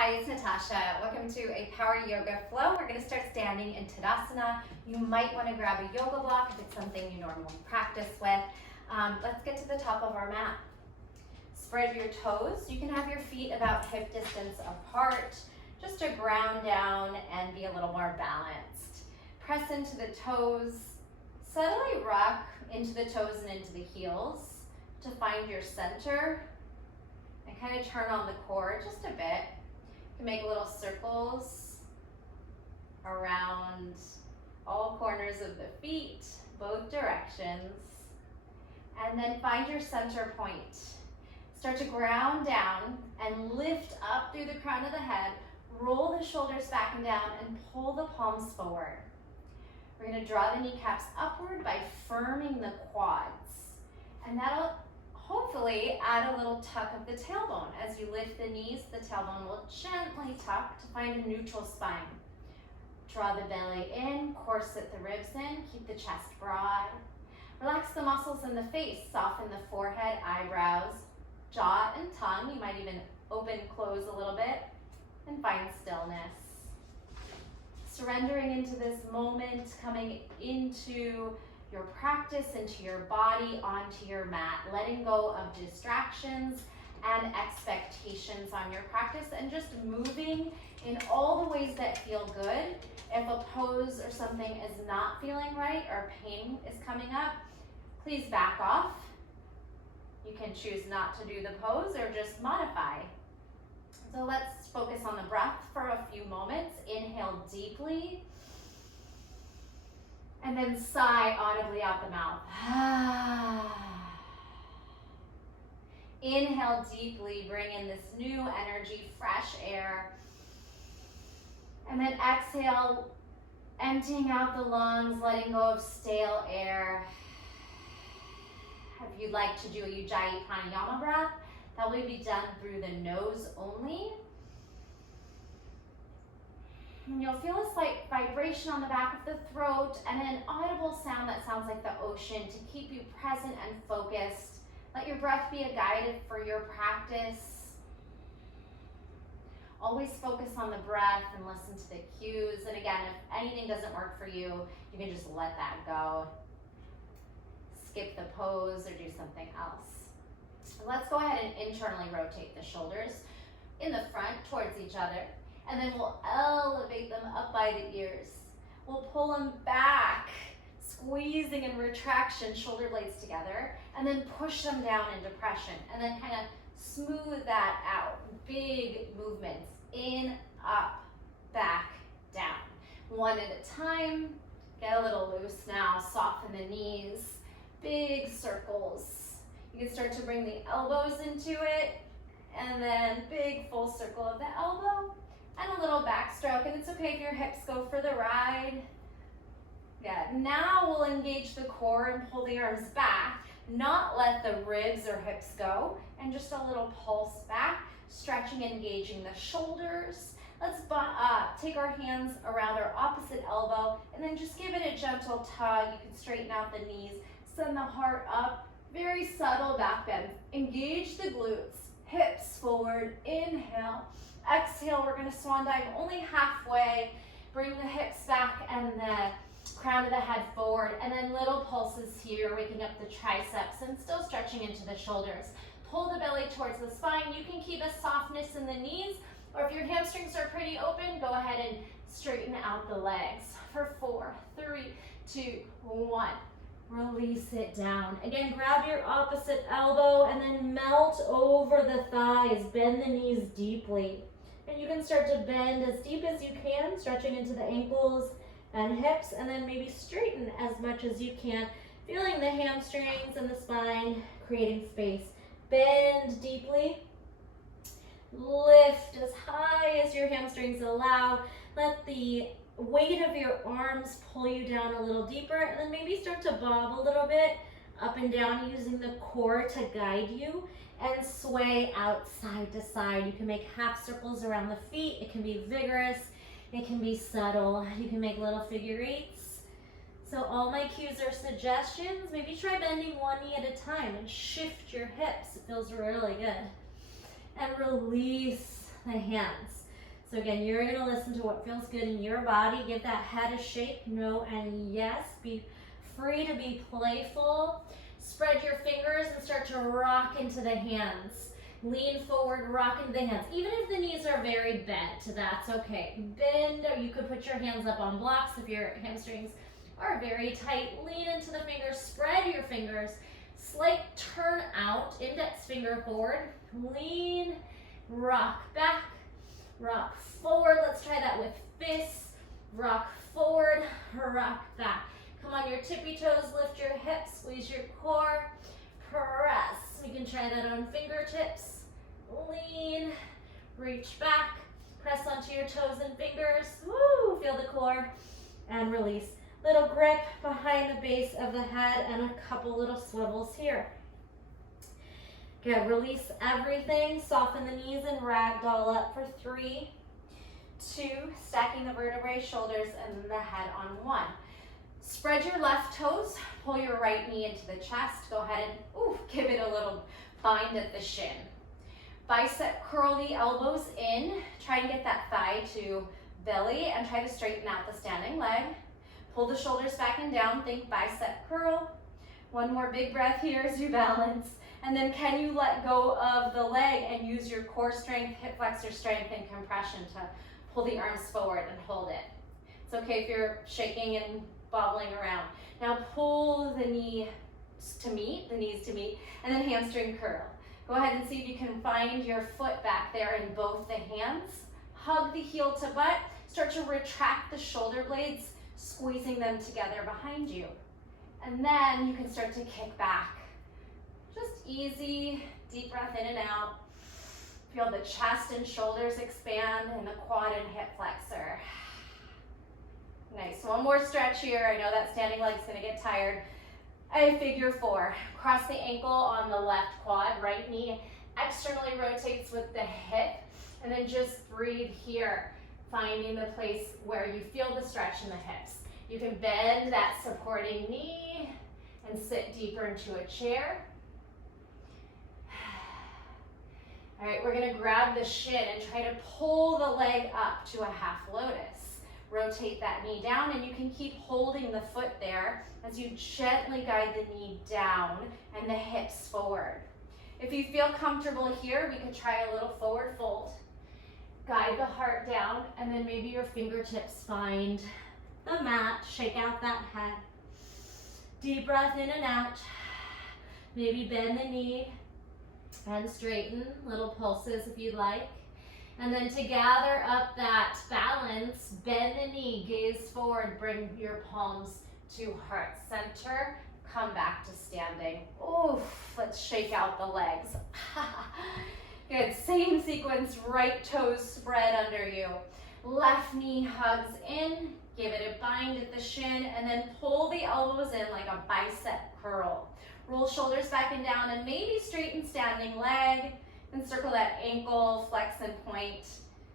Hi, it's Natasha. Welcome to a power yoga flow. We're going to start standing in Tadasana. You might want to grab a yoga block if it's something you normally practice with. Let's get to the top of our mat. Spread your toes. You can have your feet about hip distance apart, just to ground down and be a little more balanced. Press into the toes. Subtly rock into the toes and into the heels to find your center. And kind of turn on the core just a bit. You can make little circles around all corners of the feet, both directions. And then find your center point. Start to ground down and lift up through the crown of the head. Roll the shoulders back and down and pull the palms forward. We're going to draw the kneecaps upward by firming the quads. And that'll hopefully add a little tuck of the tailbone. As you lift the knees, the tailbone will gently tuck to find a neutral spine. Draw the belly in, corset the ribs in, keep the chest broad. Relax the muscles in the face, soften the forehead, eyebrows, jaw, and tongue. You might even open, close a little bit, and find stillness. Surrendering into this moment, coming into your practice, into your body, onto your mat, letting go of distractions and expectations on your practice, and just moving in all the ways that feel good. If a pose or something is not feeling right or pain is coming up, please back off. You can choose not to do the pose or just modify. So let's focus on the breath for a few moments. Inhale deeply. And then sigh audibly out the mouth. Inhale deeply, bring in this new energy, fresh air. And then exhale, emptying out the lungs, letting go of stale air. If you'd like to do a Ujjayi pranayama breath, that will be done through the nose only. And you'll feel a slight vibration on the back of the throat and an audible sound that sounds like the ocean to keep you present and focused. Let your breath be a guide for your practice. Always focus on the breath and listen to the cues. And again, if anything doesn't work for you, you can just let that go. Skip the pose or do something else. Let's go ahead and internally rotate the shoulders in the front towards each other. And then we'll elevate them up by the ears. We'll pull them back, squeezing in retraction, shoulder blades together, and then push them down in depression. And then kind of smooth that out. Big movements, in, up, back, down. One at a time. Get a little loose now, soften the knees. Big circles. You can start to bring the elbows into it, and then big full circle of the elbow. And a little backstroke, and it's okay if your hips go for the ride. Good. Now we'll engage the core and pull the arms back, not let the ribs or hips go, and just a little pulse back, stretching, engaging the shoulders. Let's butt up, take our hands around our opposite elbow, and then just give it a gentle tug. You can straighten out the knees, send the heart up, very subtle back bend. Engage the glutes, hips forward, inhale. Exhale, we're going to swan dive only halfway. Bring the hips back and the crown of the head forward. And then little pulses here, waking up the triceps and still stretching into the shoulders. Pull the belly towards the spine. You can keep a softness in the knees, or if your hamstrings are pretty open, go ahead and straighten out the legs. For 4, 3, 2, 1. Release it down. Again, grab your opposite elbow and then melt over the thighs. Bend the knees deeply. And you can start to bend as deep as you can, stretching into the ankles and hips, and then maybe straighten as much as you can, feeling the hamstrings and the spine, creating space. Bend deeply. Lift as high as your hamstrings allow. Let the weight of your arms pull you down a little deeper, and then maybe start to bob a little bit up and down using the core to guide you, and sway out side to side. You can make half circles around the feet. It can be vigorous. It can be subtle. You can make little figure eights. So all my cues are suggestions. Maybe try bending one knee at a time and shift your hips. It feels really good. And release the hands. So again, you're gonna listen to what feels good in your body. Give that head a shake, no and yes. Be free to be playful. Spread your fingers and start to rock into the hands. Lean forward, rock into the hands. Even if the knees are very bent, that's okay. Bend, or you could put your hands up on blocks if your hamstrings are very tight. Lean into the fingers, spread your fingers. Slight turn out, index finger forward. Lean, rock back, rock forward. Let's try that with fists. Rock forward, rock back. Come on your tippy toes, lift your hips, squeeze your core, press. You can try that on fingertips. Lean, reach back, press onto your toes and fingers. Woo, feel the core, and release. Little grip behind the base of the head and a couple little swivels here. Good, release everything. Soften the knees and ragdoll up for 3, 2, stacking the vertebrae, shoulders, and the head on 1. Spread your left toes, pull your right knee into the chest. Go ahead and give it a little bind at the shin. Bicep curl the elbows in. Try and get that thigh to belly and try to straighten out the standing leg. Pull the shoulders back and down, think bicep curl. One more big breath here as you balance. And then can you let go of the leg and use your core strength, hip flexor strength, and compression to pull the arms forward and hold it. It's okay if you're shaking and bobbling around. Now pull the knees to meet, and then hamstring curl. Go ahead and see if you can find your foot back there in both the hands. Hug the heel to butt. Start to retract the shoulder blades, squeezing them together behind you. And then you can start to kick back. Just easy, deep breath in and out. Feel the chest and shoulders expand and the quad and hip flexor. Nice, one more stretch here. I know that standing leg's gonna get tired. A figure 4. Cross the ankle on the left quad, right knee externally rotates with the hip, and then just breathe here, finding the place where you feel the stretch in the hips. You can bend that supporting knee and sit deeper into a chair. All right, we're gonna grab the shin and try to pull the leg up to a half lotus. Rotate that knee down, and you can keep holding the foot there as you gently guide the knee down and the hips forward. If you feel comfortable here, we could try a little forward fold. Guide the heart down, and then maybe your fingertips find the mat. Shake out that head. Deep breath in and out. Maybe bend the knee and straighten, little pulses if you'd like. And then to gather up that balance, bend the knee, gaze forward, bring your palms to heart center, come back to standing. Oof, let's shake out the legs. Good, same sequence, right toes spread under you. Left knee hugs in, give it a bind at the shin, and then pull the elbows in like a bicep curl. Roll shoulders back and down, and maybe straighten standing leg. And circle that ankle, flex and point.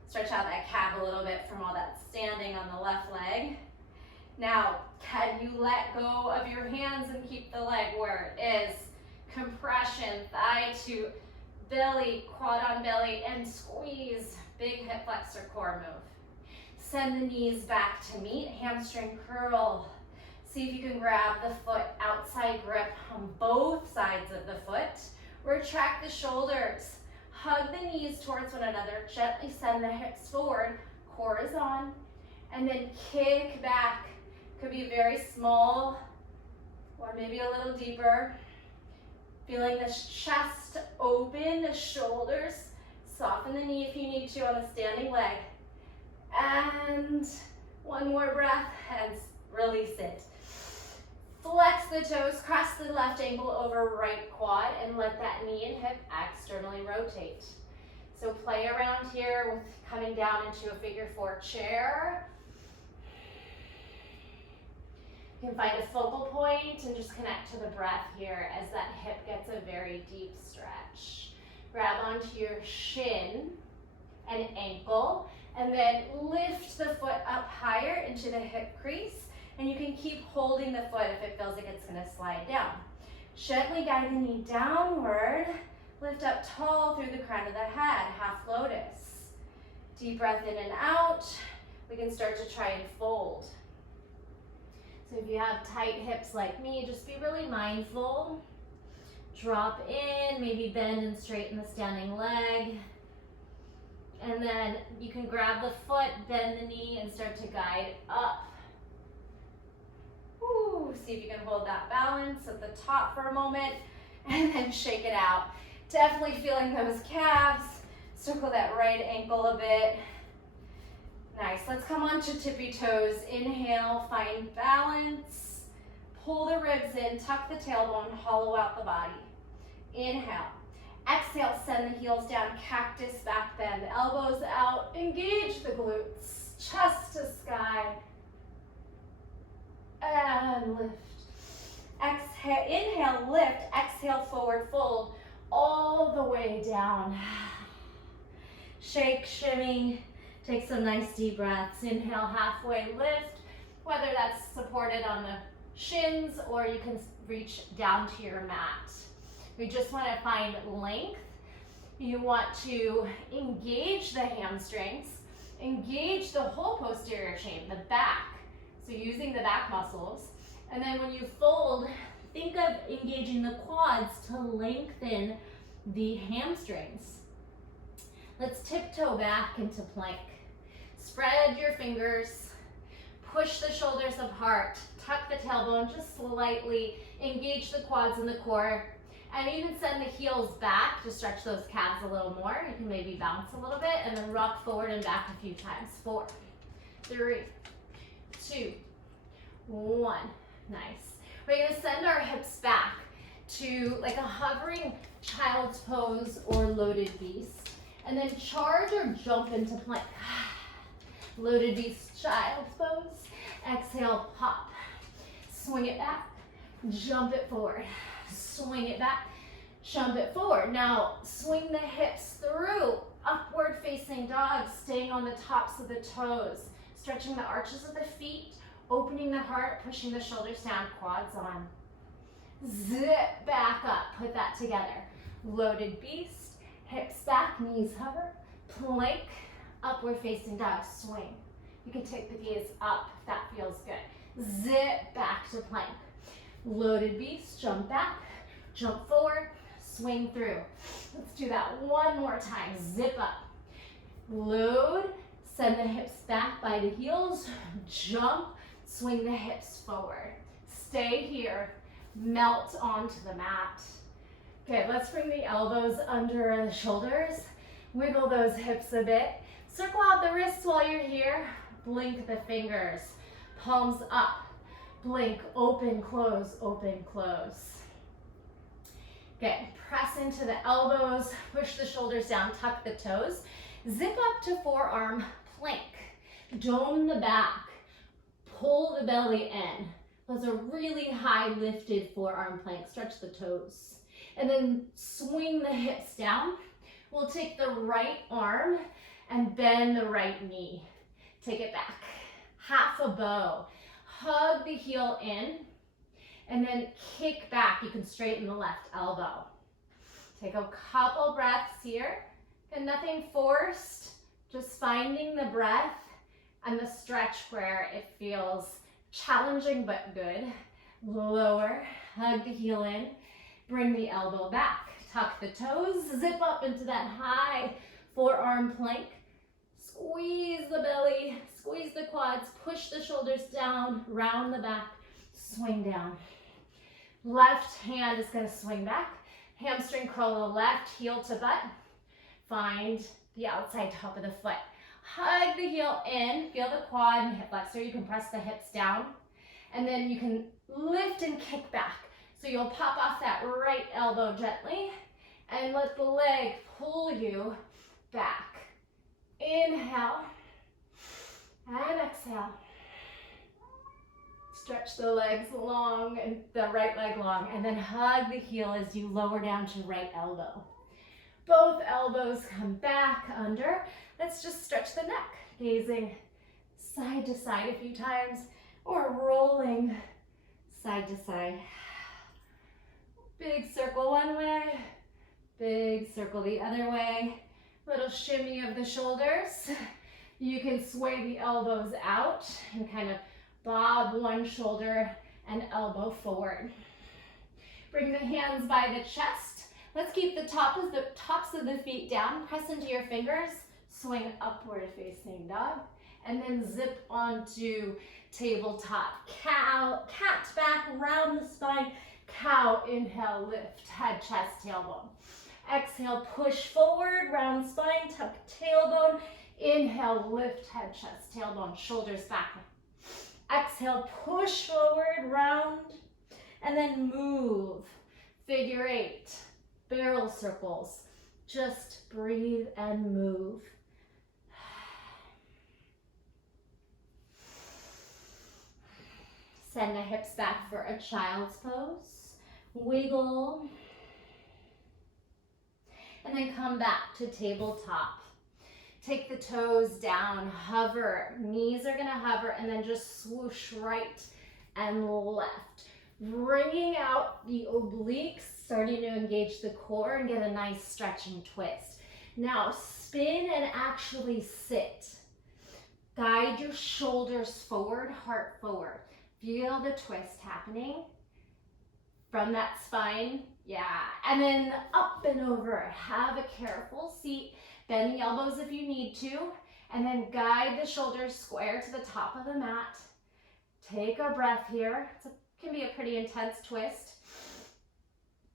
Stretch out that calf a little bit from all that standing on the left leg. Now, can you let go of your hands and keep the leg where it is? Compression, thigh to belly, quad on belly, and squeeze. Big hip flexor core move. Send the knees back to meet, hamstring curl. See if you can grab the foot outside grip on both sides of the foot. Retract the shoulders. Hug the knees towards one another. Gently send the hips forward. Core is on. And then kick back. Could be very small or maybe a little deeper. Feeling the chest open, the shoulders. Soften the knee if you need to on the standing leg. And one more breath and release it. Flex the toes, cross the left ankle over right quad, and let that knee and hip externally rotate. So play around here with coming down into a figure 4 chair. You can find a focal point and just connect to the breath here as that hip gets a very deep stretch. Grab onto your shin and ankle, and then lift the foot up higher into the hip crease. And you can keep holding the foot if it feels like it's going to slide down. Gently guide the knee downward. Lift up tall through the crown of the head, half lotus. Deep breath in and out. We can start to try and fold. So if you have tight hips like me, just be really mindful. Drop in, maybe bend and straighten the standing leg. And then you can grab the foot, bend the knee, and start to guide up. Woo. See if you can hold that balance at the top for a moment, and then shake it out. Definitely feeling those calves. Circle that right ankle a bit. Nice. Let's come on to tippy toes. Inhale, find balance. Pull the ribs in, tuck the tailbone, hollow out the body. Inhale. Exhale, send the heels down, cactus back bend, elbows out, engage the glutes, chest to sky, and lift. Exhale, inhale, lift, exhale, forward fold, all the way down. Shake, shimmy, take some nice deep breaths. Inhale, halfway lift, whether that's supported on the shins or you can reach down to your mat. We just want to find length. You want to engage the hamstrings, engage the whole posterior chain, the back. So using the back muscles. And then when you fold, think of engaging the quads to lengthen the hamstrings. Let's tiptoe back into plank. Spread your fingers, push the shoulders apart, tuck the tailbone just slightly, engage the quads and the core. And you can send the heels back to stretch those calves a little more. You can maybe bounce a little bit and then rock forward and back a few times. 4, 3, 2, 1. Nice. We're gonna send our hips back to like a hovering child's pose or loaded beast. And then charge or jump into plank. Loaded beast, child's pose. Exhale, pop. Swing it back, jump it forward. Swing it back, jump it forward. Now swing the hips through, upward facing dog, staying on the tops of the toes, stretching the arches of the feet, opening the heart, pushing the shoulders down, quads on. Zip back up, put that together. Loaded beast, hips back, knees hover, plank, upward facing dog, swing. You can take the gaze up if that feels good. Zip back to plank. Loaded beast, jump back, jump forward, swing through. Let's do that one more time. Zip up. Load, send the hips back by the heels, jump, swing the hips forward. Stay here, melt onto the mat. Okay, let's bring the elbows under the shoulders. Wiggle those hips a bit. Circle out the wrists while you're here. Blink the fingers. Palms up. Blink, open, close, open, close. Okay, press into the elbows, push the shoulders down, tuck the toes. Zip up to forearm plank. Dome the back, pull the belly in. Those are really high lifted forearm plank. Stretch the toes. And then swing the hips down. We'll take the right arm and bend the right knee. Take it back. Half a bow. Hug the heel in and then kick back. You can straighten the left elbow. Take a couple breaths here. And nothing forced, just finding the breath and the stretch where it feels challenging but good. Lower, hug the heel in, bring the elbow back. Tuck the toes, zip up into that high forearm plank. Squeeze the belly, squeeze the quads, push the shoulders down, round the back, swing down. Left hand is going to swing back. Hamstring curl the left heel to butt. Find the outside top of the foot. Hug the heel in, feel the quad and hip flexor. You can press the hips down. And then you can lift and kick back. So you'll pop off that right elbow gently and let the leg pull you back. Inhale and exhale. Stretch the legs long and the right leg long, and then hug the heel as you lower down to right elbow. Both elbows come back under. Let's just stretch the neck, gazing side to side a few times or rolling side to side. Big circle one way, big circle the other way. Little shimmy of the shoulders. You can sway the elbows out and kind of bob one shoulder and elbow forward. Bring the hands by the chest. Let's keep the tops of the feet down. Press into your fingers. Swing upward facing dog. And then zip onto tabletop. Cow, cat back, round the spine. Cow, inhale, lift, head, chest, tailbone. Exhale, push forward, round spine, tuck tailbone. Inhale, lift, head, chest, tailbone, shoulders back. Exhale, push forward, round, and then move. Figure eight, barrel circles. Just breathe and move. Send the hips back for a child's pose. Wiggle. And then come back to tabletop. Take the toes down, hover. Knees are gonna hover and then just swoosh right and left. Bringing out the obliques, starting to engage the core and get a nice stretch and twist. Now spin and actually sit. Guide your shoulders forward, heart forward. Feel the twist happening from that spine. Yeah, and then up and over. Have a careful seat. Bend the elbows if you need to. And then guide the shoulders square to the top of the mat. Take a breath here. It can be a pretty intense twist.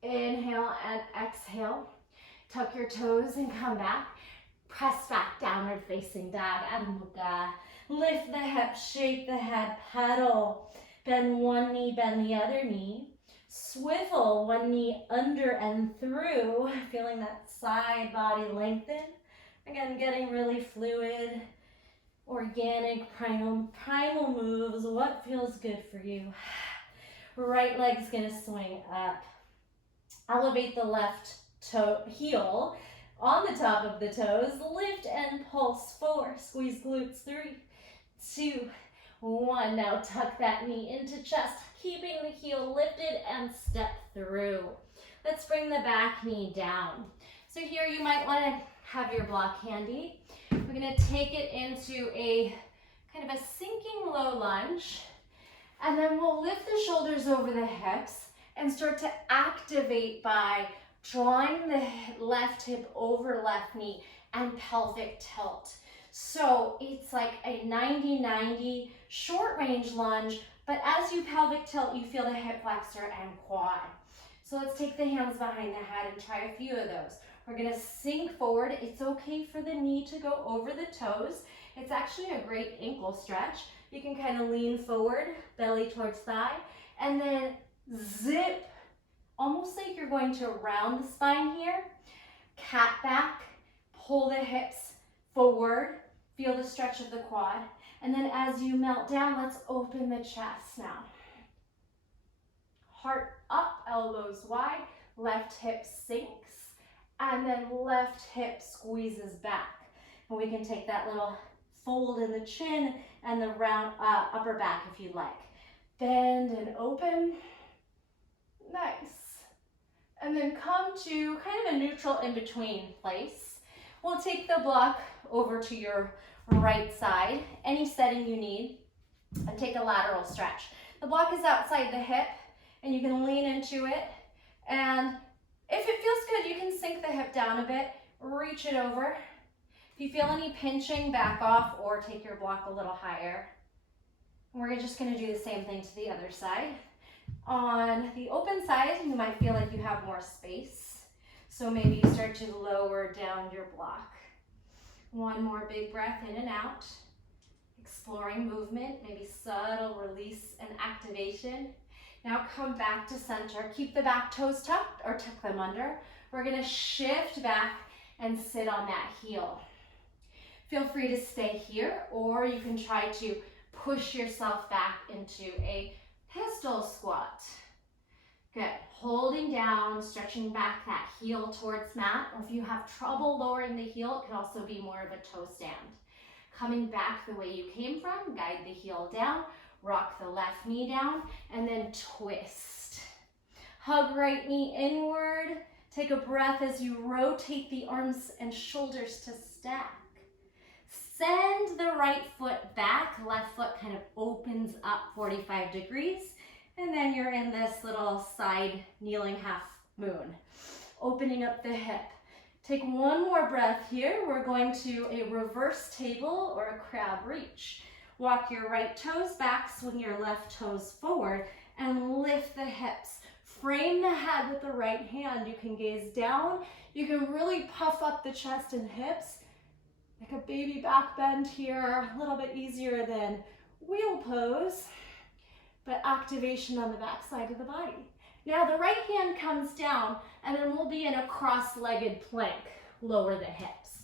Inhale and exhale. Tuck your toes and come back. Press back, downward facing dog, Adho Mukha. Lift the hips, shake the head, pedal. Bend one knee, bend the other knee. Swivel one knee under and through, feeling that side body lengthen. Again, getting really fluid, organic, primal moves. What feels good for you? Right leg's gonna swing up. Elevate the left toe, heel on the top of the toes. Lift and pulse. 4, squeeze glutes. 3, 2, 1. Now tuck that knee into chest, keeping the heel lifted and step through. Let's bring the back knee down. So here you might want to have your block handy. We're going to take it into a kind of a sinking low lunge. And then we'll lift the shoulders over the hips and start to activate by drawing the left hip over left knee and pelvic tilt. So it's like a 90-90 short range lunge, but as you pelvic tilt, you feel the hip flexor and quad. So let's take the hands behind the head and try a few of those. We're gonna sink forward. It's okay for the knee to go over the toes. It's actually a great ankle stretch. You can kind of lean forward, belly towards thigh, and then zip, almost like you're going to round the spine here. Cat back, pull the hips forward, feel the stretch of the quad. And then as you melt down, let's open the chest now. Heart up, elbows wide, left hip sinks, and then left hip squeezes back. And we can take that little fold in the chin and the round upper back if you'd like. Bend and open. Nice. And then come to kind of a neutral in-between place. We'll take the block over to your right side, any setting you need, and take a lateral stretch. The block is outside the hip, and you can lean into it. And if it feels good, you can sink the hip down a bit, reach it over. If you feel any pinching, back off or take your block a little higher. And we're just gonna do the same thing to the other side. On the open side, you might feel like you have more space. So maybe you start to lower down your block. One more big breath in and out. Exploring movement, maybe subtle release and activation. Now come back to center. Keep the back toes tucked or tuck them under. We're gonna shift back and sit on that heel. Feel free to stay here, or you can try to push yourself back into a pistol squat. Good. Holding down, stretching back that heel towards mat, or if you have trouble lowering the heel, it could also be more of a toe stand. Coming back the way you came from, guide the heel down, rock the left knee down, and then twist. Hug right knee inward, Take a breath as you rotate the arms and shoulders to stack. Send the right foot back, left foot kind of opens up 45 degrees, and then you're in this little side kneeling half moon, opening up the hip. Take one more breath here. We're going to a reverse table or a crab reach. Walk your right toes back, swing your left toes forward, and lift the hips. Frame the head with the right hand. You can gaze down. You can really puff up the chest and hips. Like a baby back bend here, a little bit easier than wheel pose, but activation on the back side of the body. Now the right hand comes down, and then we'll be in a cross-legged plank. Lower the hips.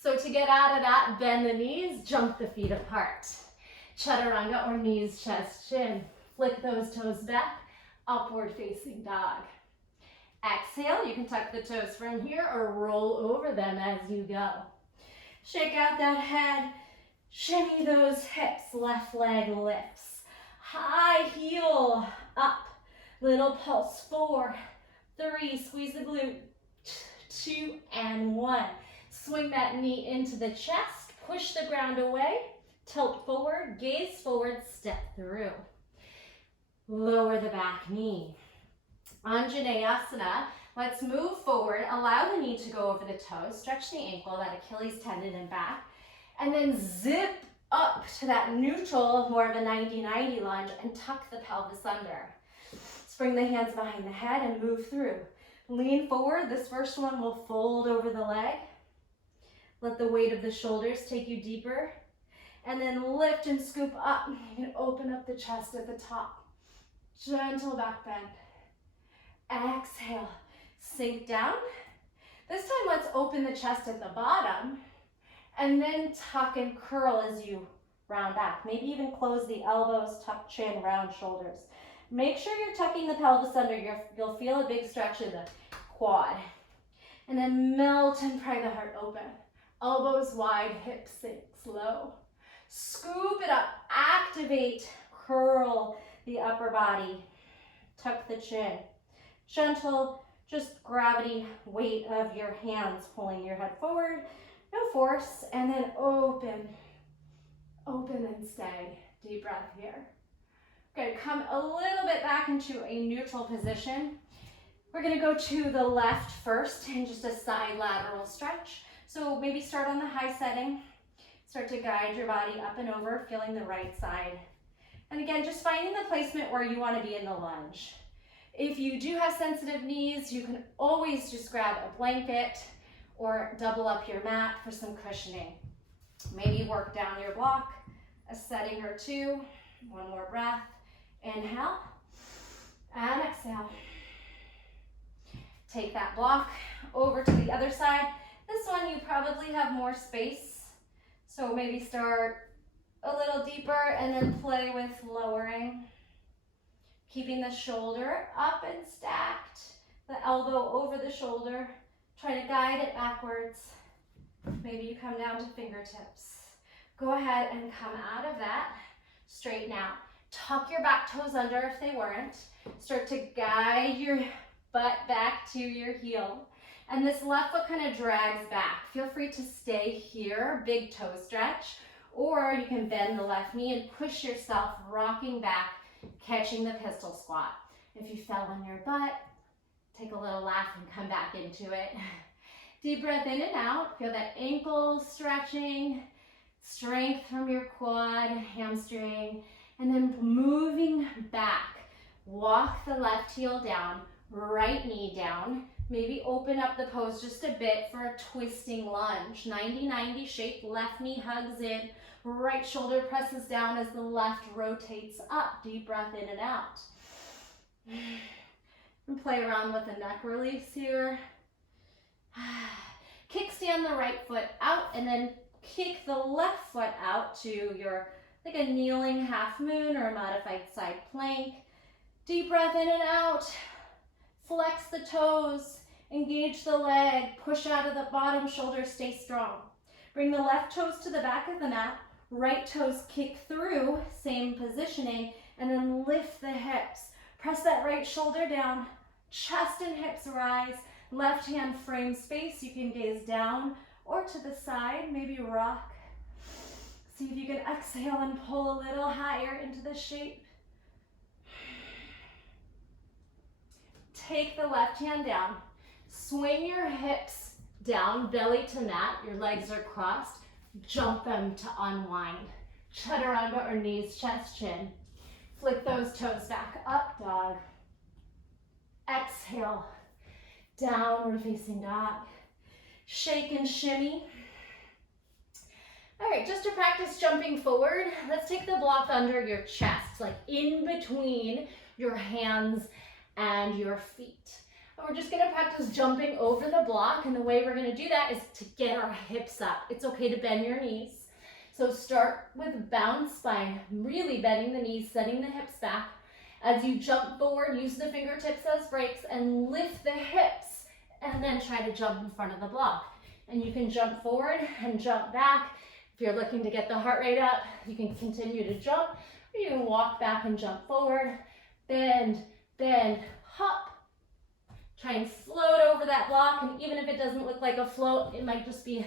So to get out of that, bend the knees, jump the feet apart. Chaturanga or knees, chest, chin. Flick those toes back, upward facing dog. Exhale, you can tuck the toes from here or roll over them as you go. Shake out that head, shimmy those hips, left leg lifts. High heel up, little pulse, 4, 3, squeeze the glute, 2, and 1. Swing that knee into the chest, push the ground away, tilt forward, gaze forward, step through. Lower the back knee. Anjaneyasana, let's move forward, allow the knee to go over the toes, stretch the ankle, that Achilles tendon and back, and then zip up to that neutral, more of a 90-90 lunge, and tuck the pelvis under. Bring the hands behind the head and move through. Lean forward. This first one will fold over the leg. Let the weight of the shoulders take you deeper. And then lift and scoop up. You can open up the chest at the top. Gentle back bend. Exhale. Sink down. This time let's open the chest at the bottom. And then tuck and curl as you round back. Maybe even close the elbows, tuck chin, round shoulders. Make sure you're tucking the pelvis under. You'll feel a big stretch in the quad. And then melt and pry the heart open. Elbows wide, hips sink slow. Scoop it up, activate, curl the upper body. Tuck the chin. Gentle, just gravity, weight of your hands pulling your head forward. No force, and then open. Open and stay. Deep breath here. Good, come a little bit back into a neutral position. We're gonna go to the left first in just a side lateral stretch. So maybe start on the high setting. Start to guide your body up and over, feeling the right side. And again, just finding the placement where you wanna be in the lunge. If you do have sensitive knees, you can always just grab a blanket or double up your mat for some cushioning. Maybe work down your block, a setting or two. One more breath. Inhale and exhale. Take that block over to the other side. This one you probably have more space, so maybe start a little deeper and then play with lowering. Keeping the shoulder up and stacked, the elbow over the shoulder. Try to guide it backwards. Maybe you come down to fingertips. Go ahead and come out of that. Straighten out. Tuck your back toes under if they weren't. Start to guide your butt back to your heel. And this left foot kind of drags back. Feel free to stay here, big toe stretch, or you can bend the left knee and push yourself rocking back, catching the pistol squat. If you fell on your butt, take a little laugh and come back into it. Deep breath in and out. Feel that ankle stretching, strength from your quad, hamstring, and then moving back. Walk the left heel down, right knee down. Maybe open up the pose just a bit for a twisting lunge. 90-90 shape, left knee hugs in, right shoulder presses down as the left rotates up. Deep breath in and out. And play around with the neck release here. Kickstand the right foot out and then kick the left foot out to your, like a kneeling half moon or a modified side plank. Deep breath in and out. Flex the toes, engage the leg, push out of the bottom shoulder, stay strong. Bring the left toes to the back of the mat, right toes kick through, same positioning, and then lift the hips. Press that right shoulder down, chest and hips rise, Left hand frame space. You can gaze down or to the side, maybe rock. See if you can exhale and pull a little higher into the shape. Take the left hand down. Swing your hips down, belly to mat. Your legs are crossed. Jump them to unwind. Chaturanga or knees, chest, chin. Flick those toes back. Up dog. Exhale. Downward facing dog. Shake and shimmy. All right, just to practice jumping forward, let's take the block under your chest, like in between your hands and your feet. And we're just gonna practice jumping over the block, and the way we're gonna do that is to get our hips up. It's okay to bend your knees. So start with bounce by really bending the knees, setting the hips back. As you jump forward, use the fingertips as brakes and lift the hips, and then try to jump in front of the block. And you can jump forward and jump back. If you're looking to get the heart rate up, you can continue to jump, or you can walk back and jump forward. Bend, bend, hop. Try and float over that block, and even if it doesn't look like a float, it might just be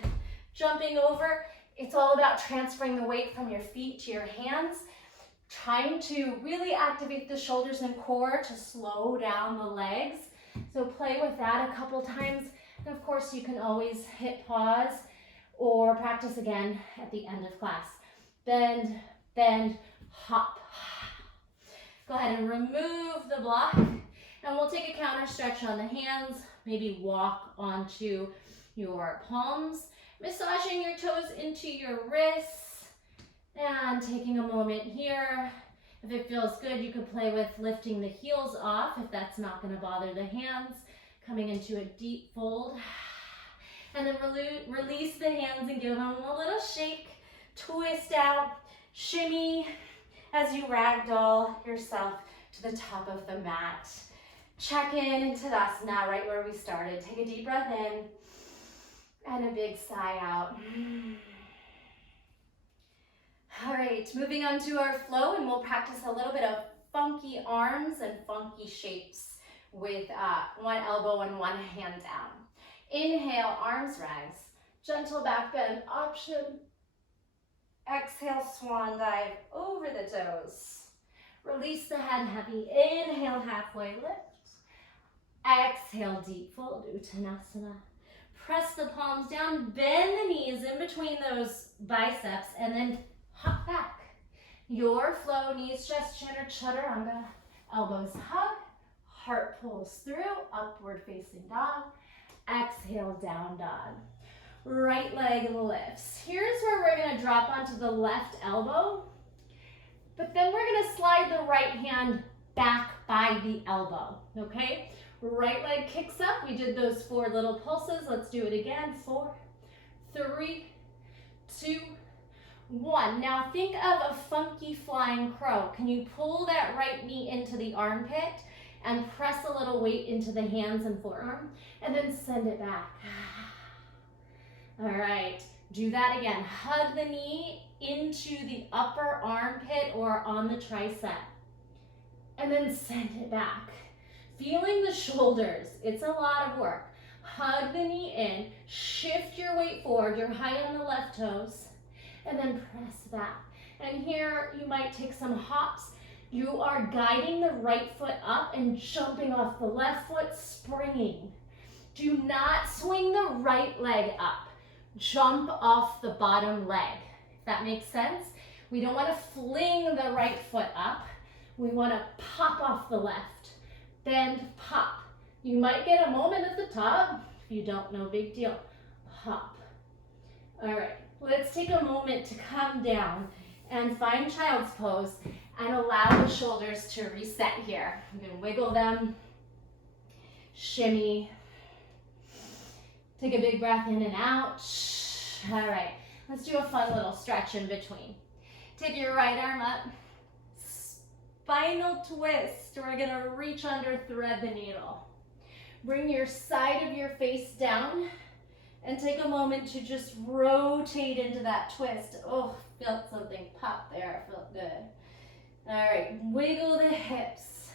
jumping over. It's all about transferring the weight from your feet to your hands, trying to really activate the shoulders and core to slow down the legs. So play with that a couple times. And of course, you can always hit pause or practice again at the end of class. Bend, bend, hop. Go ahead and remove the block. And we'll take a counter stretch on the hands. Maybe walk onto your palms. Massaging your toes into your wrists. And taking a moment here. If it feels good, you could play with lifting the heels off if that's not going to bother the hands. Coming into a deep fold. And then release the hands and give them a little shake. Twist out, shimmy as you ragdoll yourself to the top of the mat. Check in Tadasana, right where we started. Take a deep breath in and a big sigh out. All right, moving on to our flow, and we'll practice a little bit of funky arms and funky shapes with one elbow and one hand down. Inhale, arms rise. Gentle back bend option. Exhale, swan dive over the toes. Release the head heavy. Inhale, halfway lift. Exhale, deep fold, Uttanasana. Press the palms down, bend the knees in between those biceps, and then hop back. Your flow, knees, chest, chin, or chaturanga. Elbows hug, heart pulls through, upward facing dog. Exhale, down dog. Right leg lifts. Here's where we're gonna drop onto the left elbow, but then we're gonna slide the right hand back by the elbow, okay? Right leg kicks up. We did those 4 little pulses. Let's do it again. 4, 3, 2, 1. Now think of a funky flying crow. Can you pull that right knee into the armpit and press a little weight into the hands and forearm, and then send it back. All right, do that again. Hug the knee into the upper armpit or on the tricep, and then send it back. Feeling the shoulders, it's a lot of work. Hug the knee in, shift your weight forward, you're high on the left toes, and then press back. And here you might take some hops. You are guiding the right foot up and jumping off the left foot, springing. Do not swing the right leg up. Jump off the bottom leg. If that makes sense. We don't want to fling the right foot up. We want to pop off the left. Bend, pop. You might get a moment at the top. If you don't, no big deal. Pop. All right, let's take a moment to come down and find child's pose and allow the shoulders to reset here. You can wiggle them, shimmy. Take a big breath in and out. All right, let's do a fun little stretch in between. Take your right arm up. Spinal twist. We're gonna reach under, thread the needle. Bring your side of your face down and take a moment to just rotate into that twist. Oh, felt something pop there, felt good. All right, wiggle the hips.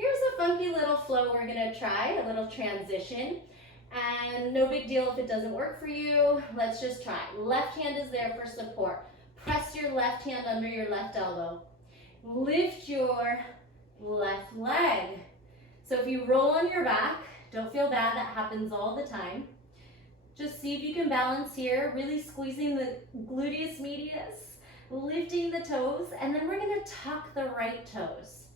Here's a funky little flow we're gonna try, a little transition. And no big deal if it doesn't work for you. Let's just try. Left hand is there for support. Press your left hand under your left elbow. Lift your left leg. So if you roll on your back, don't feel bad, that happens all the time. Just see if you can balance here, really squeezing the gluteus medius, lifting the toes, and then we're gonna tuck the right toes.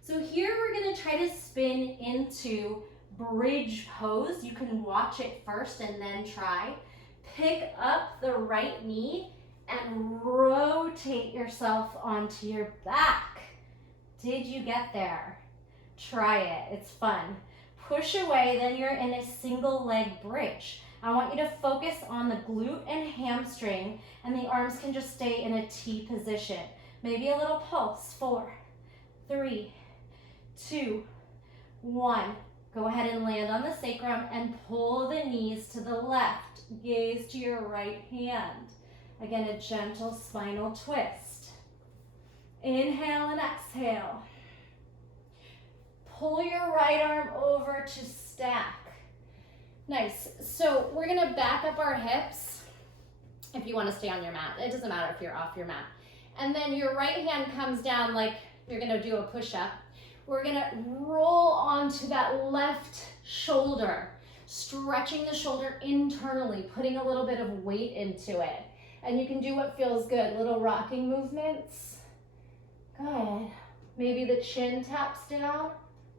So here we're gonna try to spin into bridge pose. You can watch it first and then try. Pick up the right knee and rotate yourself onto your back. Did you get there? Try it, it's fun. Push away, then you're in a single leg bridge. I want you to focus on the glute and hamstring, and the arms can just stay in a T position. Maybe a little pulse. 4, 3, 2, 1. Go ahead and land on the sacrum and pull the knees to the left. Gaze to your right hand. Again, a gentle spinal twist. Inhale and exhale. Pull your right arm over to stack. Nice. So we're gonna back up our hips if you wanna stay on your mat. It doesn't matter if you're off your mat. And then your right hand comes down like you're gonna do a push-up. We're gonna roll onto that left shoulder, stretching the shoulder internally, putting a little bit of weight into it. And you can do what feels good, little rocking movements. Good. Maybe the chin taps down,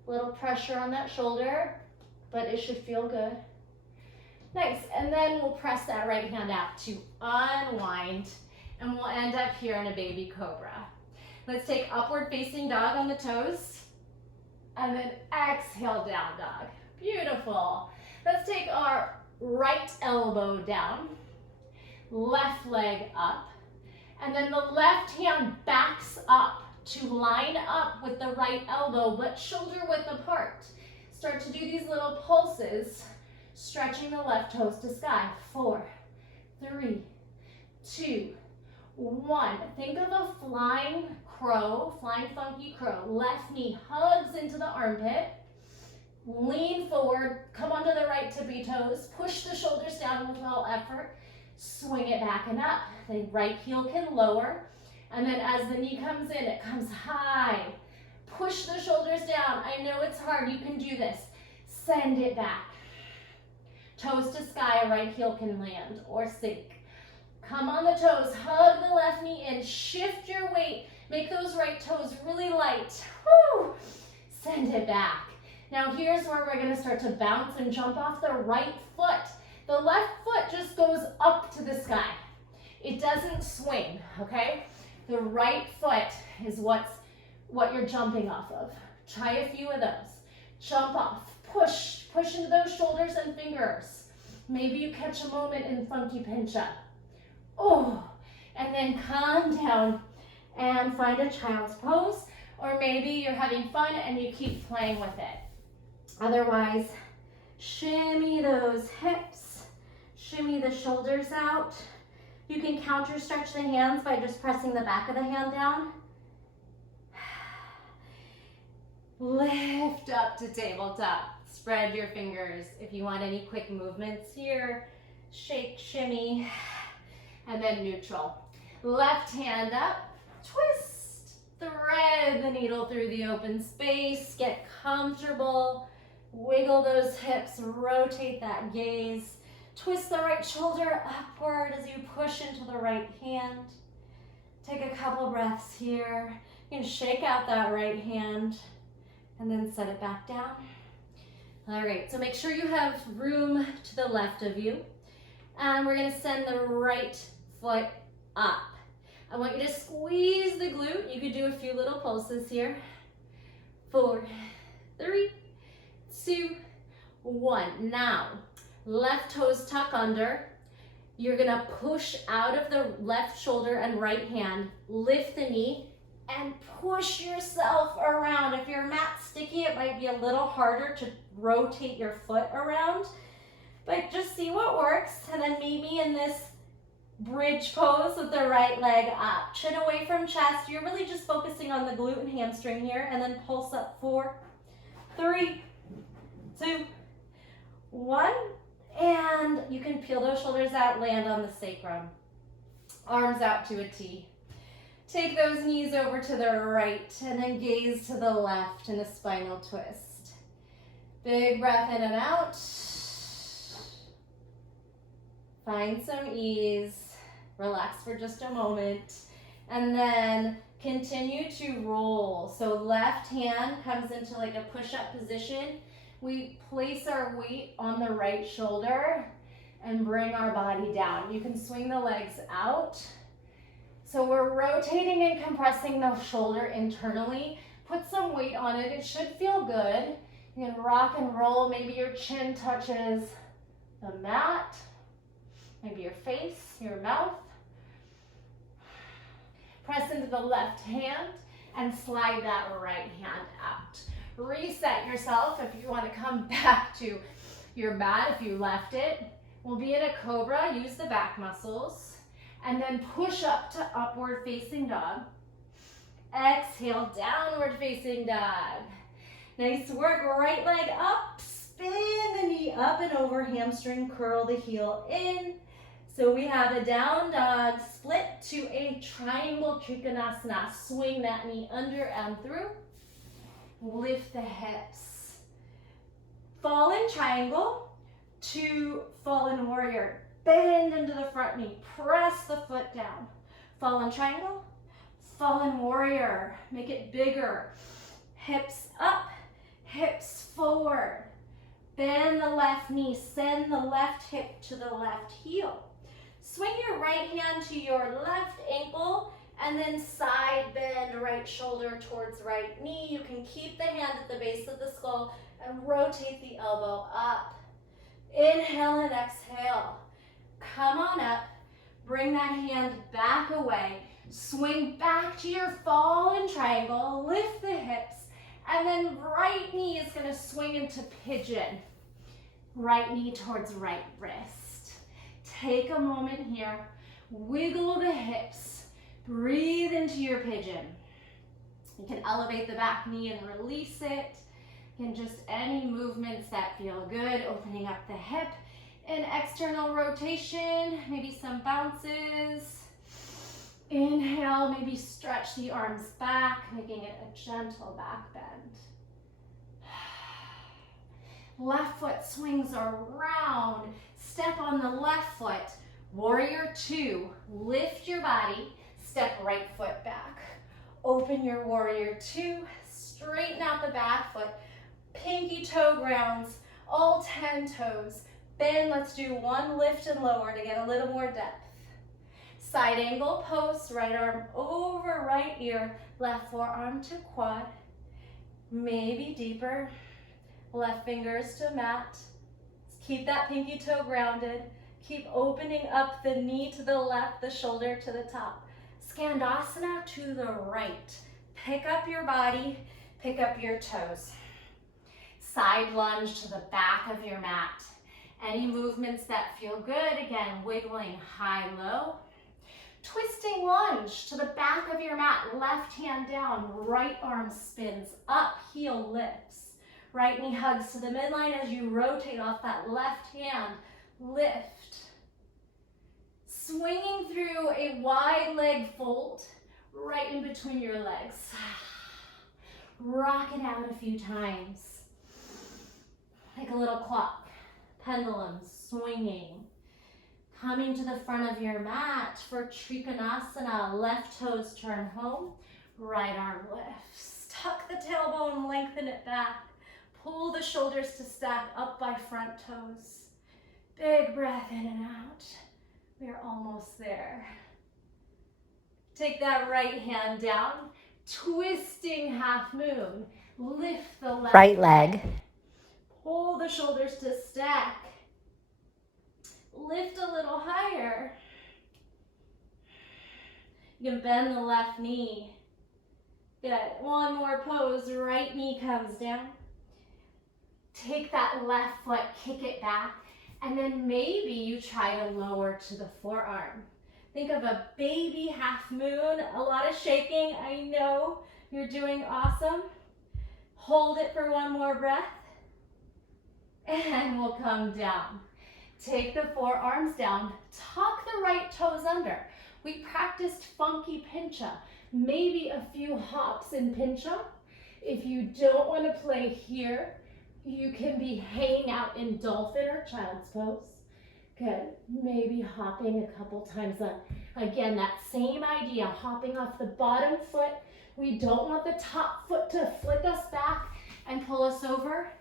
little pressure on that shoulder, but it should feel good. Nice, and then we'll press that right hand out to unwind, and we'll end up here in a baby cobra. Let's take upward facing dog on the toes, and then exhale, down dog. Beautiful. Let's take our right elbow down, left leg up, and then the left hand backs up to line up with the right elbow, but shoulder width apart. Start to do these little pulses, stretching the left toes to sky. 4, 3, 2, 1. Think of a flying crow, flying funky crow. Left knee hugs into the armpit. Lean forward, come onto the right tippy toes, push the shoulders down with all effort, swing it back and up. The right heel can lower, and then as the knee comes in, it comes high. Push the shoulders down. I know it's hard, you can do this. Send it back. Toes to sky, right heel can land or sink. Come on the toes, hug the left knee in, shift your weight, make those right toes really light. Woo! Send it back. Now here's where we're gonna start to bounce and jump off the right foot. The left foot just goes up to the sky. It doesn't swing, okay? The right foot is what you're jumping off of. Try a few of those. Jump off, push into those shoulders and fingers. Maybe you catch a moment in funky pinch up. Oh, and then come down and find a child's pose, or maybe you're having fun and you keep playing with it. Otherwise, shimmy those hips, shimmy the shoulders out. You can counter stretch the hands by just pressing the back of the hand down. Lift up to tabletop. Spread your fingers. If you want any quick movements here, shake, shimmy, and then neutral. Left hand up, twist, thread the needle through the open space, get comfortable, wiggle those hips, rotate that gaze, twist the right shoulder upward as you push into the right hand. Take a couple breaths here. You can shake out that right hand and then set it back down. All right, so make sure you have room to the left of you. And we're gonna send the right foot up. I want you to squeeze the glute. You could do a few little pulses here. 4, 3, 2, 1. Now, left toes tuck under. You're gonna push out of the left shoulder and right hand, lift the knee, and push yourself around. If your mat's sticky, it might be a little harder to rotate your foot around, but just see what works, and then meet me in this bridge pose with the right leg up. Chin away from chest. You're really just focusing on the glute and hamstring here, and then pulse up. 4, 3, 2, 1. And you can peel those shoulders out, land on the sacrum. Arms out to a T. Take those knees over to the right and then gaze to the left in a spinal twist. Big breath in and out. Find some ease. Relax for just a moment. And then continue to roll. So left hand comes into like a push-up position. We place our weight on the right shoulder and bring our body down. You can swing the legs out. So we're rotating and compressing the shoulder internally. Put some weight on it. It should feel good. You can rock and roll. Maybe your chin touches the mat. Maybe your face, your mouth. Press into the left hand and slide that right hand out. Reset yourself if you want to come back to your mat if you left it. We'll be in a cobra, use the back muscles, and then push up to upward facing dog. Exhale, downward facing dog. Nice work, right leg up, spin the knee up and over, hamstring, curl the heel in. So we have a down dog split to a triangle trikonasana. Swing that knee under and through. Lift the hips. Fallen triangle to fallen warrior. Bend into the front knee. Press the foot down. Fallen triangle, fallen warrior. Make it bigger. Hips up, hips forward. Bend the left knee. Send the left hip to the left heel. Swing your right hand to your left ankle and then side bend right shoulder towards right knee. You can keep the hand at the base of the skull and rotate the elbow up. Inhale and exhale. Come on up. Bring that hand back away. Swing back to your fallen triangle. Lift the hips. And then right knee is going to swing into pigeon. Right knee towards right wrist. Take a moment here. Wiggle the hips. Breathe into your pigeon. You can elevate the back knee and release it. And just any movements that feel good, opening up the hip. An external rotation, maybe some bounces. Inhale, maybe stretch the arms back, making it a gentle back bend. Left foot swings around. Step on the left foot. Warrior 2. Lift your body. Step right foot back. Open your warrior 2. Straighten out the back foot. Pinky toe grounds. All 10 toes. Bend. Let's do one lift and lower to get a little more depth. Side angle post. Right arm over right ear. Left forearm to quad. Maybe deeper. Left fingers to mat. Keep that pinky toe grounded. Keep opening up the knee to the left, the shoulder to the top. Skandasana to the right. Pick up your body, pick up your toes. Side lunge to the back of your mat. Any movements that feel good, again, wiggling high-low. Twisting lunge to the back of your mat, left hand down, right arm spins up, heel lifts. Right knee hugs to the midline as you rotate off that left hand. Lift. Swinging through a wide leg fold right in between your legs. Rock it out a few times. Like a little clock. Pendulum swinging. Coming to the front of your mat for Trikonasana. Left toes turn home. Right arm lifts. Tuck the tailbone, lengthen it back. Pull the shoulders to stack up by front toes. Big breath in and out. We're almost there. Take that right hand down. Twisting half moon. Lift the left Right leg. Pull the shoulders to stack. Lift a little higher. You can bend the left knee. Good. One more pose. Right knee comes down. Take that left foot, kick it back, and then maybe you try to lower to the forearm. Think of a baby half moon, a lot of shaking. I know you're doing awesome. Hold it for one more breath. And we'll come down. Take the forearms down. Tuck the right toes under. We practiced funky pincha. Maybe a few hops in pincha. If you don't want to play here, you can be hanging out in dolphin or child's pose. Good. Maybe hopping a couple times up. Again, that same idea, hopping off the bottom foot. We don't want the top foot to flick us back and pull us over.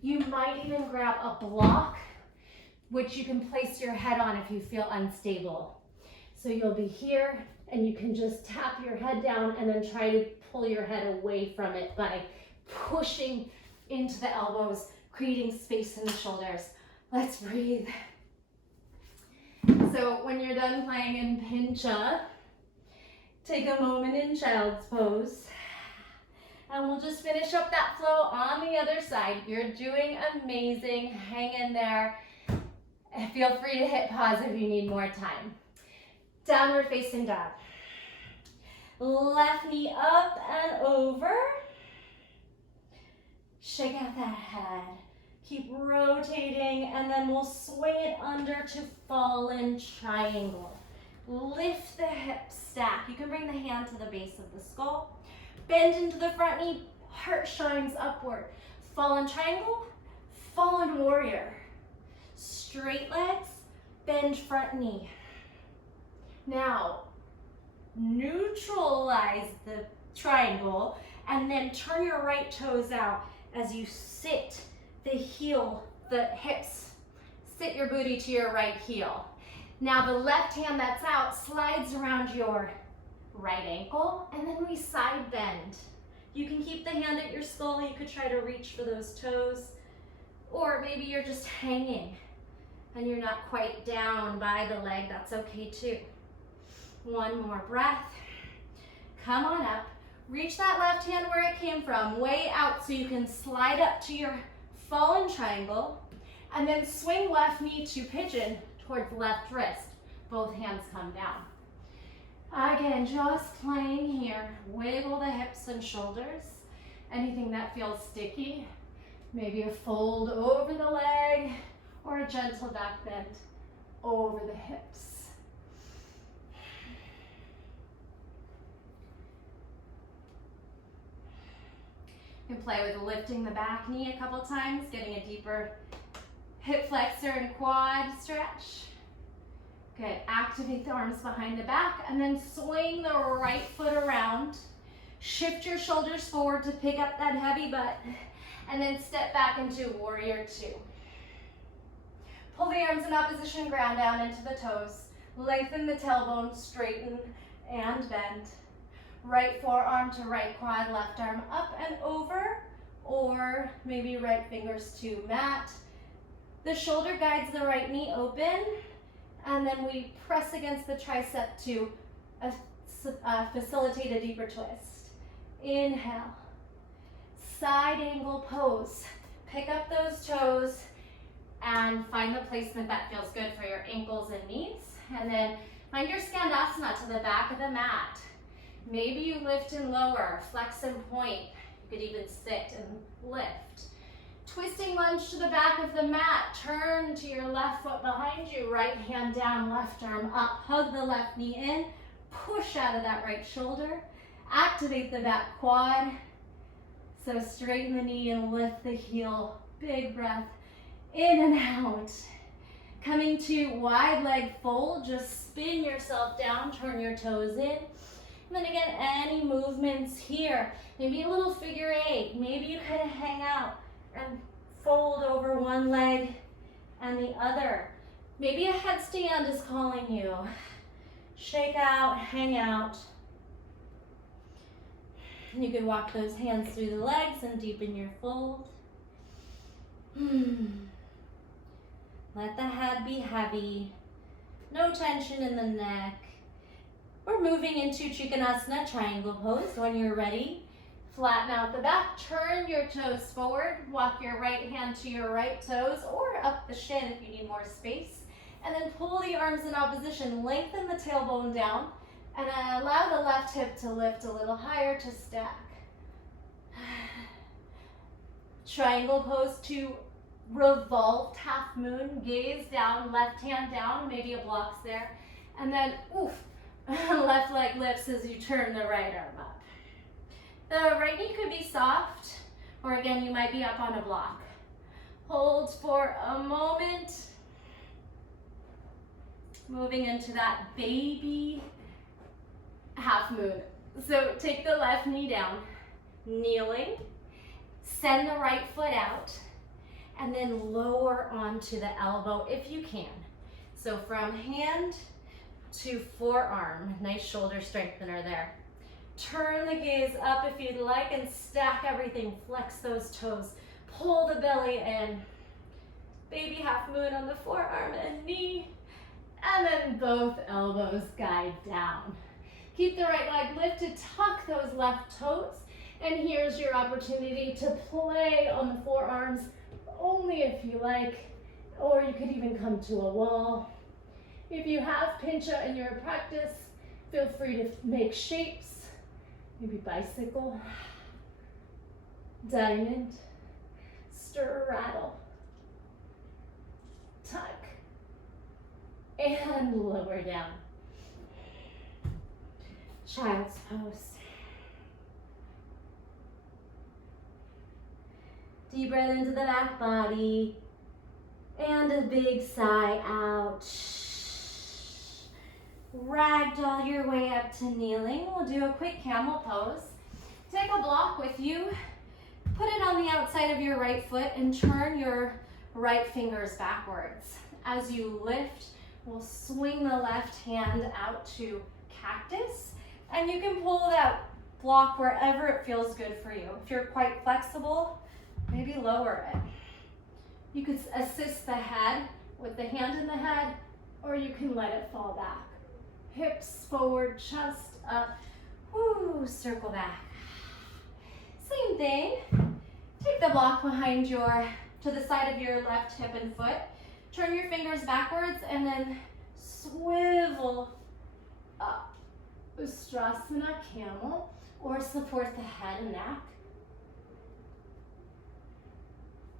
You might even grab a block, which you can place your head on if you feel unstable. So you'll be here and you can just tap your head down and then try to pull your head away from it by pushing into the elbows, creating space in the shoulders. Let's breathe. So when you're done playing in pincha, take a moment in child's pose. And we'll just finish up that flow on the other side. You're doing amazing. Hang in there. Feel free to hit pause if you need more time. Downward facing dog. Left knee up and over. Shake out that head. Keep rotating, and then we'll swing it under to fallen triangle. Lift the hips, stack. You can bring the hand to the base of the skull. Bend into the front knee, heart shines upward. Fallen triangle, fallen warrior. Straight legs, bend front knee. Now, neutralize the triangle and then turn your right toes out as you sit the hips, sit your booty to your right heel. Now the left hand that's out slides around your right ankle, and then we side bend. You can keep the hand at your skull. You could try to reach for those toes, or maybe you're just hanging and you're not quite down by the leg. That's okay too. One more breath. Come on up. Reach that left hand where it came from, way out, so you can slide up to your fallen triangle, and then swing left knee to pigeon towards left wrist. Both hands come down. Again, just playing here. Wiggle the hips and shoulders. Anything that feels sticky, maybe a fold over the leg or a gentle back bend over the hips. You can play with lifting the back knee a couple times, getting a deeper hip flexor and quad stretch. Good. Activate the arms behind the back and then swing the right foot around. Shift your shoulders forward to pick up that heavy butt, and then step back into warrior two. Pull the arms in opposition, ground down into the toes. Lengthen the tailbone, straighten and bend. Right forearm to right quad, left arm up and over, or maybe right fingers to mat. The shoulder guides the right knee open, and then we press against the tricep to facilitate a deeper twist. Inhale, side angle pose. Pick up those toes and find the placement that feels good for your ankles and knees. And then find your Tadasana to the back of the mat. Maybe you lift and lower, flex and point. You could even sit and lift. Twisting lunge to the back of the mat. Turn to your left foot behind you. Right hand down, left arm up. Hug the left knee in. Push out of that right shoulder. Activate the back quad. So straighten the knee and lift the heel. Big breath in and out. Coming to wide leg fold. Just spin yourself down. Turn your toes in. And then again, any movements here. Maybe a little figure eight. Maybe you kind of hang out and fold over one leg and the other. Maybe a headstand is calling you. Shake out, hang out. You can walk those hands through the legs and deepen your fold. Let the head be heavy. No tension in the neck. We're moving into Trikonasana, triangle pose. When you're ready, flatten out the back, turn your toes forward, walk your right hand to your right toes or up the shin if you need more space, and then pull the arms in opposition, lengthen the tailbone down, and allow the left hip to lift a little higher to stack. Triangle pose to revolved half moon, gaze down, left hand down, maybe a block's there. And then, oof, left leg lifts as you turn the right arm up. The right knee could be soft, or again, you might be up on a block. Hold for a moment. Moving into that baby half moon. So take the left knee down, kneeling, send the right foot out, and then lower onto the elbow if you can. So from hand to forearm, nice shoulder strengthener there. Turn the gaze up if you'd like and stack everything, flex those toes, pull the belly in. Baby half moon on the forearm and knee, and then both elbows guide down. Keep the right leg lifted, tuck those left toes, and here's your opportunity to play on the forearms only if you like, or you could even come to a wall. If you have pincha in your practice, feel free to make shapes, maybe bicycle, diamond, stir, rattle, tuck, and lower down. Child's pose. Deep breath into the back body, and a big sigh out. Ragdoll your way up to kneeling. We'll do a quick camel pose. Take a block with you, put it on the outside of your right foot, and turn your right fingers backwards. As you lift, we'll swing the left hand out to cactus, and you can pull that block wherever it feels good for you. If you're quite flexible, maybe lower it. You could assist the head with the hand in the head, or you can let it fall back. Hips forward, chest up, woo, circle back. Same thing, take the block behind to the side of your left hip and foot, turn your fingers backwards, and then swivel up. Ustrasana, camel, or support the head and neck.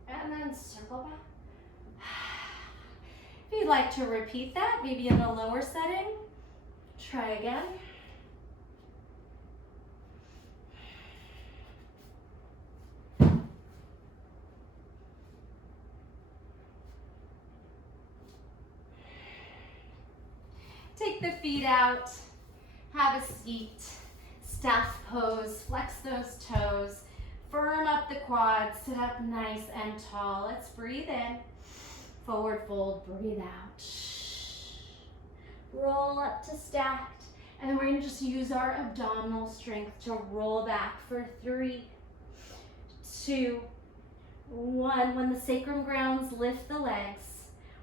And then circle back. If you'd like to repeat that, maybe in a lower setting, try again. Take the feet out, have a seat, staff pose, flex those toes, firm up the quads, sit up nice and tall. Let's breathe in, forward fold, breathe out. Roll up to stacked, and then we're gonna just use our abdominal strength to roll back for 3, 2, 1. When the sacrum grounds, lift the legs.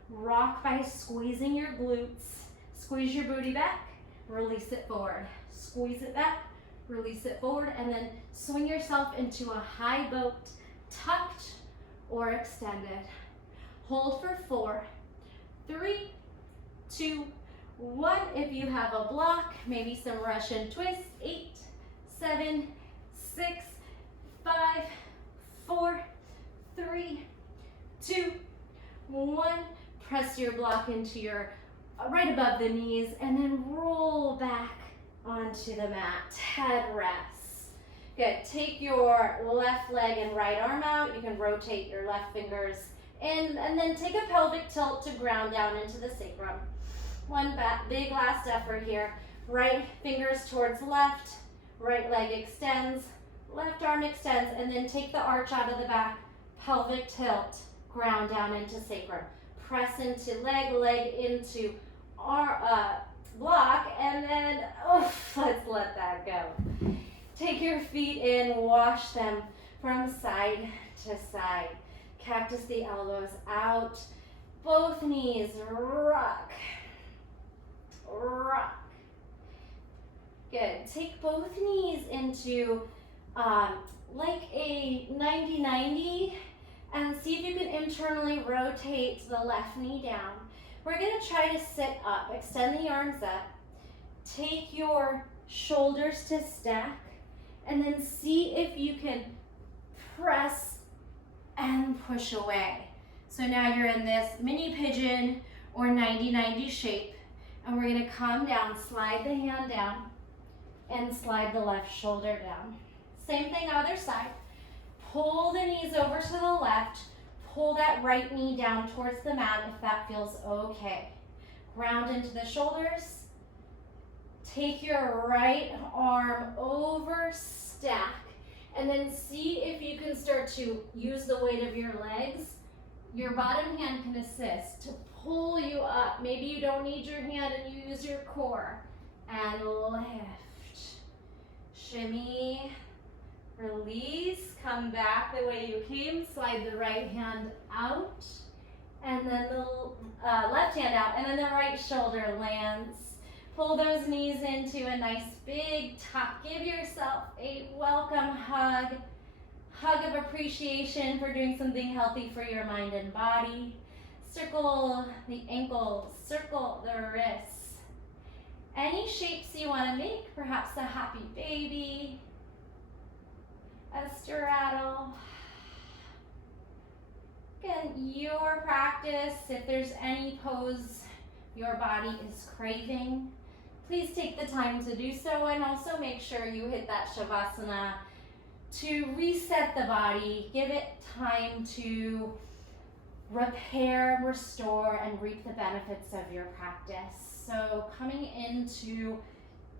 Rock by squeezing your glutes. Squeeze your booty back, release it forward. Squeeze it back, release it forward, and then swing yourself into a high boat, tucked or extended. Hold for 4, 3, 2, 1. If you have a block, maybe some Russian twists. 8, 7, 6, 5, 4, 3, 2, 1. Press your block into your right above the knees, and then roll back onto the mat. Head rests. Good. Take your left leg and right arm out. You can rotate your left fingers in, and then take a pelvic tilt to ground down into the sacrum. One big last effort here. Right fingers towards left, right leg extends, left arm extends, and then take the arch out of the back, pelvic tilt, ground down into sacrum. Press into leg into our block, and then let's let that go. Take your feet in, wash them from side to side. Cactus the elbows out, both knees, rock, rock. Good. Take both knees into like a 90-90, and see if you can internally rotate the left knee down. We're going to try to sit up. Extend the arms up. Take your shoulders to stack, and then see if you can press and push away. So now you're in this mini pigeon or 90-90 shape, and we're gonna come down, slide the hand down, and slide the left shoulder down. Same thing other side. Pull the knees over to the left, pull that right knee down towards the mat if that feels okay. Ground into the shoulders. Take your right arm over, stack, and then see if you can start to use the weight of your legs. Your bottom hand can assist to pull you up. Maybe you don't need your hand and you use your core. And lift. Shimmy. Release. Come back the way you came. Slide the right hand out. And then the left hand out. And then the right shoulder lands. Pull those knees into a nice big tuck. Give yourself a welcome hug. Hug of appreciation for doing something healthy for your mind and body. Circle the ankles, circle the wrists. Any shapes you want to make, perhaps a happy baby, a straddle. Again, your practice, if there's any pose your body is craving, please take the time to do so, and also make sure you hit that Savasana to reset the body, give it time to repair, restore, and reap the benefits of your practice. So coming into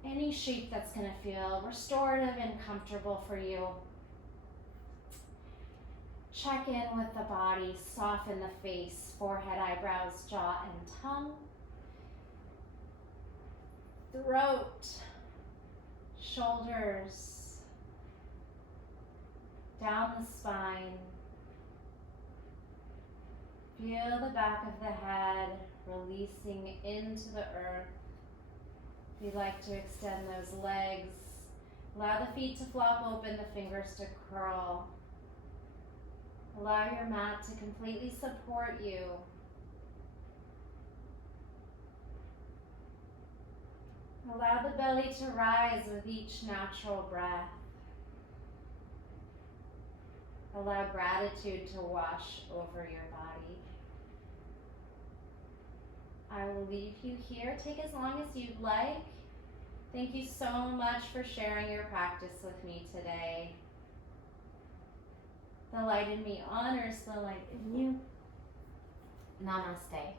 any shape that's going to feel restorative and comfortable for you. Check in with the body, soften the face, forehead, eyebrows, jaw, and tongue. Throat, shoulders, down the spine. Feel the back of the head releasing into the earth. If you'd like to extend those legs, allow the feet to flop open, the fingers to curl. Allow your mat to completely support you. Allow the belly to rise with each natural breath. Allow gratitude to wash over your body. I will leave you here. Take as long as you'd like. Thank you so much for sharing your practice with me today. The light in me honors the light in you. Namaste.